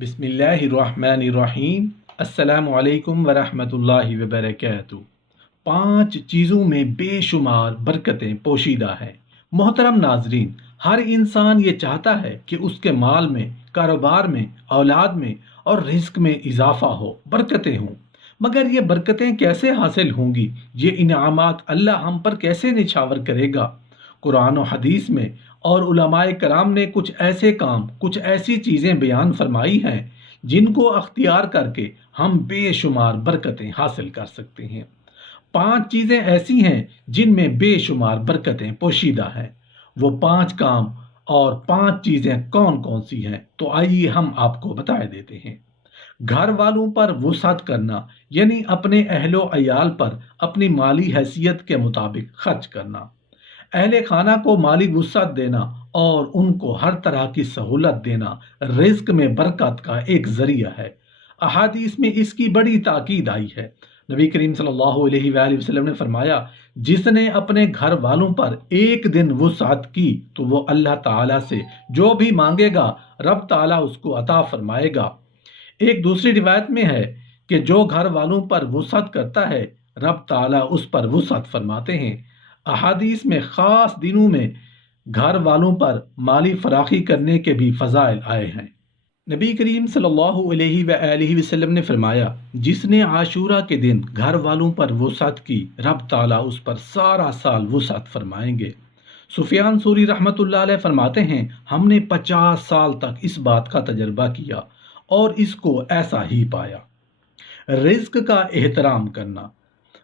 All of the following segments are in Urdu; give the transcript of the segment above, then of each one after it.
بسم اللہ الرحمن الرحیم۔ السلام علیکم ورحمۃ اللہ وبرکاتہ۔ 5 چیزوں میں بے شمار برکتیں پوشیدہ ہیں۔ محترم ناظرین، ہر انسان یہ چاہتا ہے کہ اس کے مال میں، کاروبار میں، اولاد میں اور رزق میں اضافہ ہو، برکتیں ہوں۔ مگر یہ برکتیں کیسے حاصل ہوں گی؟ یہ انعامات اللہ ہم پر کیسے نچھاور کرے گا؟ قرآن و حدیث میں اور علماء کرام نے کچھ ایسے کام، کچھ ایسی چیزیں بیان فرمائی ہیں جن کو اختیار کر کے ہم بے شمار برکتیں حاصل کر سکتے ہیں۔ 5 چیزیں ایسی ہیں جن میں بے شمار برکتیں پوشیدہ ہیں۔ وہ 5 کام اور 5 چیزیں کون کون سی ہیں؟ تو آئیے ہم آپ کو بتا دیتے ہیں۔ گھر والوں پر وسعت کرنا، یعنی اپنے اہل و عیال پر اپنی مالی حیثیت کے مطابق خرچ کرنا۔ اہل خانہ کو مالی وسعت دینا اور ان کو ہر طرح کی سہولت دینا رزق میں برکت کا ایک ذریعہ ہے۔ احادیث میں اس کی بڑی تاکید آئی ہے۔ نبی کریم صلی اللہ علیہ وآلہ وسلم نے فرمایا، جس نے اپنے گھر والوں پر ایک دن وسعت کی تو وہ اللہ تعالیٰ سے جو بھی مانگے گا رب تعالیٰ اس کو عطا فرمائے گا۔ ایک دوسری روایت میں ہے کہ جو گھر والوں پر وسعت کرتا ہے رب تعالیٰ اس پر وسعت فرماتے ہیں۔ احادیث میں خاص دنوں میں گھر والوں پر مالی فراخی کرنے کے بھی فضائل آئے ہیں۔ نبی کریم صلی اللہ علیہ وآلہ وسلم نے فرمایا، جس نے عاشورہ کے دن گھر والوں پر وسعت کی رب تعالیٰ اس پر سارا سال وسعت فرمائیں گے۔ سفیان ثوری رحمۃ اللہ علیہ فرماتے ہیں، ہم نے 50 سال تک اس بات کا تجربہ کیا اور اس کو ایسا ہی پایا۔ رزق کا احترام کرنا۔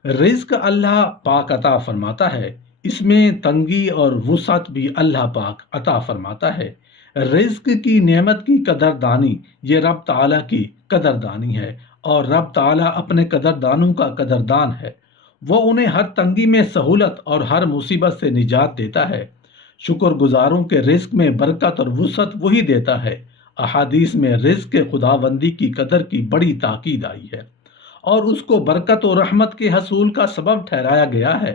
رزق اللہ پاک عطا فرماتا ہے، اس میں تنگی اور وسعت بھی اللہ پاک عطا فرماتا ہے۔ رزق کی نعمت کی قدردانی یہ رب تعالیٰ کی قدردانی ہے، اور رب تعالیٰ اپنے قدردانوں کا قدردان ہے۔ وہ انہیں ہر تنگی میں سہولت اور ہر مصیبت سے نجات دیتا ہے۔ شکر گزاروں کے رزق میں برکت اور وسعت وہی دیتا ہے۔ احادیث میں رزق کے خداوندی کی قدر کی بڑی تاکید آئی ہے اور اس کو برکت و رحمت کے حصول کا سبب ٹھہرایا گیا ہے۔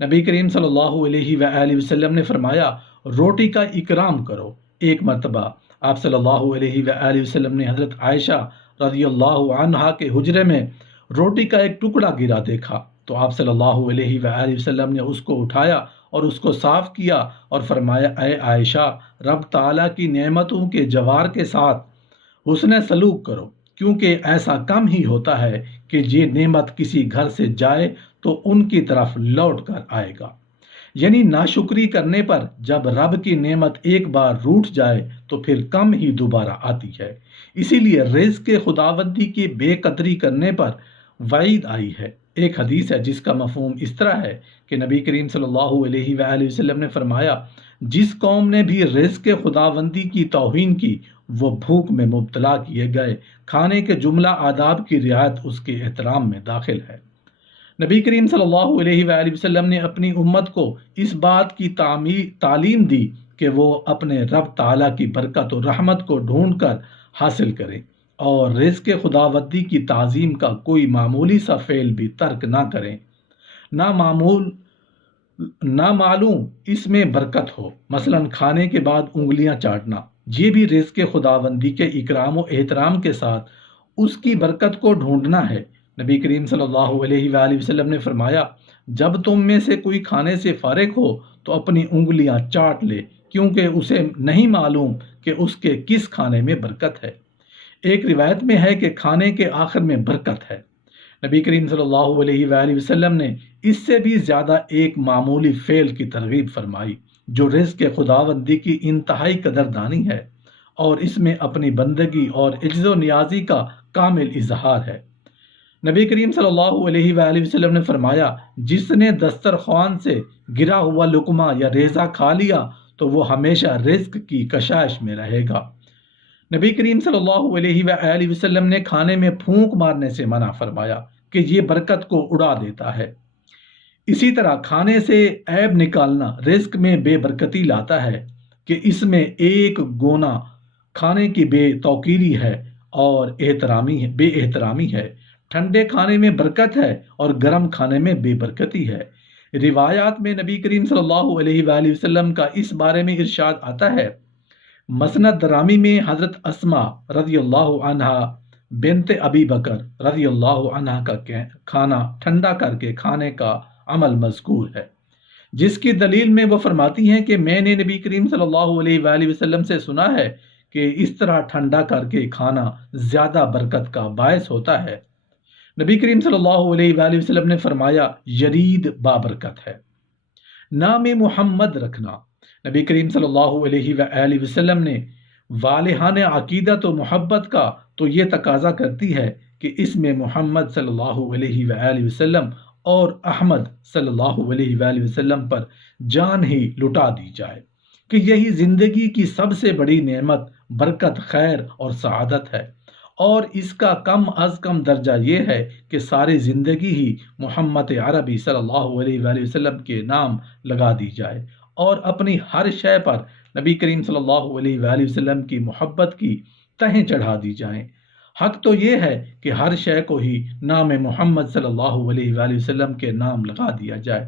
نبی کریم صلی اللہ علیہ وآلہ وسلم نے فرمایا، روٹی کا اکرام کرو۔ ایک مرتبہ آپ صلی اللہ علیہ وآلہ وسلم نے حضرت عائشہ رضی اللہ عنہا کے حجرے میں روٹی کا ایک ٹکڑا گرا دیکھا تو آپ صلی اللہ علیہ وآلہ وسلم نے اس کو اٹھایا اور اس کو صاف کیا اور فرمایا، اے عائشہ، رب تعالیٰ کی نعمتوں کے جوار کے ساتھ حسن سلوک کرو، کیونکہ ایسا کم ہی ہوتا ہے کہ یہ نعمت کسی گھر سے جائے تو ان کی طرف لوٹ کر آئے گا۔ یعنی ناشکری کرنے پر جب رب کی نعمت ایک بار روٹھ جائے تو پھر کم ہی دوبارہ آتی ہے۔ اسی لیے رزق کے خداوندی کی بے قدری کرنے پر وعید آئی ہے۔ ایک حدیث ہے جس کا مفہوم اس طرح ہے کہ نبی کریم صلی اللہ علیہ وآلہ وسلم نے فرمایا، جس قوم نے بھی رزق کے خداوندی کی توہین کی وہ بھوک میں مبتلا کیے گئے۔ کھانے کے جملہ آداب کی رعایت اس کے احترام میں داخل ہے۔ نبی کریم صلی اللہ علیہ وآلہ وسلم نے اپنی امت کو اس بات کی تعلیم دی کہ وہ اپنے رب تعالیٰ کی برکت و رحمت کو ڈھونڈ کر حاصل کریں اور رزق خداوندی کی تعظیم کا کوئی معمولی سا فعل بھی ترک نہ کریں۔ نامعلوم اس میں برکت ہو، مثلا کھانے کے بعد انگلیاں چاٹنا، یہ بھی رزق خداوندی کے اکرام و احترام کے ساتھ اس کی برکت کو ڈھونڈنا ہے۔ نبی کریم صلی اللہ علیہ وآلہ وسلم نے فرمایا، جب تم میں سے کوئی کھانے سے فارغ ہو تو اپنی انگلیاں چاٹ لے، کیونکہ اسے نہیں معلوم کہ اس کے کس کھانے میں برکت ہے۔ ایک روایت میں ہے کہ کھانے کے آخر میں برکت ہے۔ نبی کریم صلی اللہ علیہ وآلہ وسلم نے اس سے بھی زیادہ ایک معمولی فعل کی ترغیب فرمائی جو رزق کے خداوندی کی انتہائی قدردانی ہے اور اس میں اپنی بندگی اور عجز و نیازی کا کامل اظہار ہے۔ نبی کریم صلی اللہ علیہ وآلہ وسلم نے فرمایا، جس نے دسترخوان سے گرا ہوا لقمہ یا ریزہ کھا لیا تو وہ ہمیشہ رزق کی کشائش میں رہے گا۔ نبی کریم صلی اللہ علیہ وآلہ وسلم نے کھانے میں پھونک مارنے سے منع فرمایا کہ یہ برکت کو اڑا دیتا ہے۔ اسی طرح کھانے سے عیب نکالنا رزق میں بے برکتی لاتا ہے کہ اس میں ایک گونا کھانے کی بے توقیری ہے اور بے احترامی ہے۔ ٹھنڈے کھانے میں برکت ہے اور گرم کھانے میں بے برکتی ہے۔ روایات میں نبی کریم صلی اللہ علیہ وآلہ وسلم کا اس بارے میں ارشاد آتا ہے، مسند درامی میں حضرت اسما رضی اللہ عنہا بنت ابی بکر رضی اللہ عنہ کا کھانا ٹھنڈا کر کے کھانے کا عمل مذکور ہے، جس کی دلیل میں وہ فرماتی ہیں کہ میں نے نبی کریم صلی اللہ علیہ وآلہ وسلم سے سنا ہے کہ اس طرح ٹھنڈا کر کے کھانا زیادہ برکت کا باعث ہوتا ہے۔ نبی کریم صلی اللہ علیہ وآلہ وسلم نے فرمایا یرید بابرکت ہے۔ نام محمد رکھنا، نبی کریم صلی اللہ علیہ وآلہ وسلم نے والہانہ عقیدت و محبت کا تو یہ تقاضا کرتی ہے کہ اس میں محمد صلی اللہ علیہ وآلہ وسلم اور احمد صلی اللہ علیہ وآلہ وسلم پر جان ہی لٹا دی جائے، کہ یہی زندگی کی سب سے بڑی نعمت، برکت، خیر اور سعادت ہے، اور اس کا کم از کم درجہ یہ ہے کہ ساری زندگی ہی محمد عربی صلی اللہ علیہ وآلہ وسلم کے نام لگا دی جائے، اور اپنی ہر شے پر نبی کریم صلی اللہ علیہ وآلہ وسلم کی محبت کی تہیں چڑھا دی جائیں۔ حق تو یہ ہے کہ ہر شے کو ہی نام محمد صلی اللہ علیہ وآلہ وسلم کے نام لگا دیا جائے،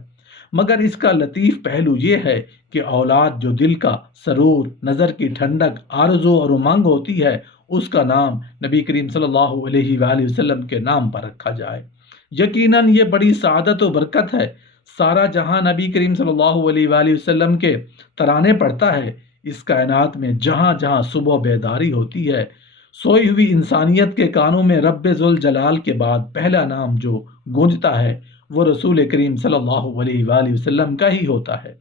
مگر اس کا لطیف پہلو یہ ہے کہ اولاد جو دل کا سرور، نظر کی ٹھنڈک، آرزو اور امنگ ہوتی ہے، اس کا نام نبی کریم صلی اللہ علیہ وآلہ وسلم کے نام پر رکھا جائے۔ یقیناً یہ بڑی سعادت و برکت ہے۔ سارا جہاں نبی کریم صلی اللہ علیہ وآلہ وسلم کے ترانے پڑھتا ہے۔ اس کائنات میں جہاں جہاں صبح بیداری ہوتی ہے، سوئی ہوئی انسانیت کے کانوں میں رب ذوالجلال کے بعد پہلا نام جو گونجتا ہے وہ رسول کریم صلی اللہ علیہ وآلہ وسلم کا ہی ہوتا ہے۔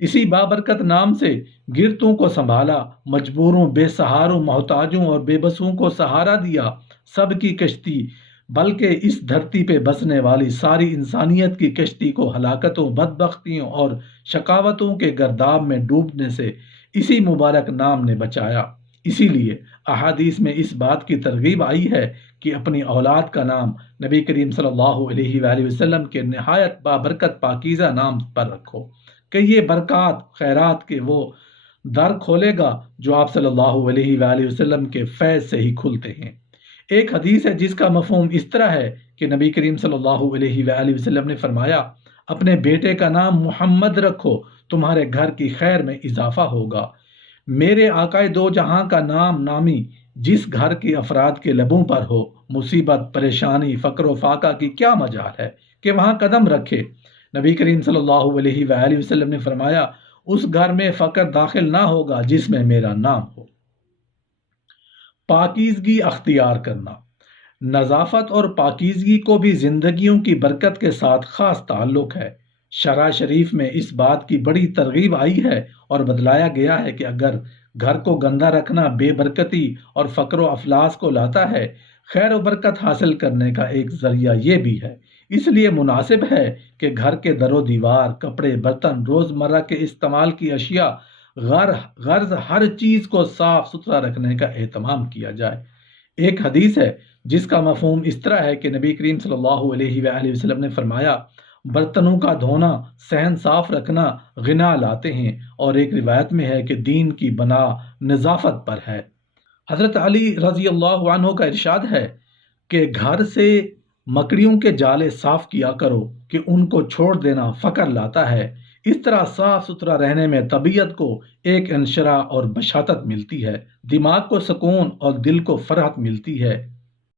اسی بابرکت نام سے گرتوں کو سنبھالا، مجبوروں، بے سہاروں، محتاجوں اور بے بسوں کو سہارا دیا، سب کی کشتی بلکہ اس دھرتی پہ بسنے والی ساری انسانیت کی کشتی کو ہلاکتوں، بدبختیوں اور شقاوتوں کے گرداب میں ڈوبنے سے اسی مبارک نام نے بچایا۔ اسی لیے احادیث میں اس بات کی ترغیب آئی ہے کہ اپنی اولاد کا نام نبی کریم صلی اللہ علیہ وآلہ وسلم کے نہایت بابرکت پاکیزہ نام پر رکھو، کہ یہ برکات خیرات کے وہ در کھولے گا جو آپ صلی اللہ علیہ وآلہ وسلم کے فیض سے ہی کھلتے ہیں۔ ایک حدیث ہے جس کا مفہوم اس طرح ہے کہ نبی کریم صلی اللہ علیہ وآلہ وسلم نے فرمایا، اپنے بیٹے کا نام محمد رکھو، تمہارے گھر کی خیر میں اضافہ ہوگا۔ میرے آقائے دو جہاں کا نام نامی جس گھر کے افراد کے لبوں پر ہو، مصیبت، پریشانی، فقر و فاقہ کی کیا مجال ہے کہ وہاں قدم رکھے۔ نبی کریم صلی اللہ علیہ وآلہ وسلم نے فرمایا، اس گھر میں فقر داخل نہ ہوگا جس میں میرا نام ہو۔ پاکیزگی اختیار کرنا، نظافت اور پاکیزگی کو بھی زندگیوں کی برکت کے ساتھ خاص تعلق ہے۔ شرع شریف میں اس بات کی بڑی ترغیب آئی ہے اور بتلایا گیا ہے کہ اگر گھر کو گندہ رکھنا بے برکتی اور فقر و افلاس کو لاتا ہے، خیر و برکت حاصل کرنے کا ایک ذریعہ یہ بھی ہے۔ اس لیے مناسب ہے کہ گھر کے در و دیوار، کپڑے، برتن، روزمرہ کے استعمال کی اشیاء، غرض ہر چیز کو صاف ستھرا رکھنے کا اہتمام کیا جائے۔ ایک حدیث ہے جس کا مفہوم اس طرح ہے کہ نبی کریم صلی اللہ علیہ وآلہ وسلم نے فرمایا، برتنوں کا دھونا، صحن صاف رکھنا غنا لاتے ہیں، اور ایک روایت میں ہے کہ دین کی بنا نظافت پر ہے۔ حضرت علی رضی اللہ عنہ کا ارشاد ہے کہ گھر سے مکڑیوں کے جالے صاف کیا کرو کہ ان کو چھوڑ دینا فقر لاتا ہے۔ اس طرح صاف ستھرا رہنے میں طبیعت کو ایک انشراح اور بشاشت ملتی ہے، دماغ کو سکون اور دل کو فرحت ملتی ہے۔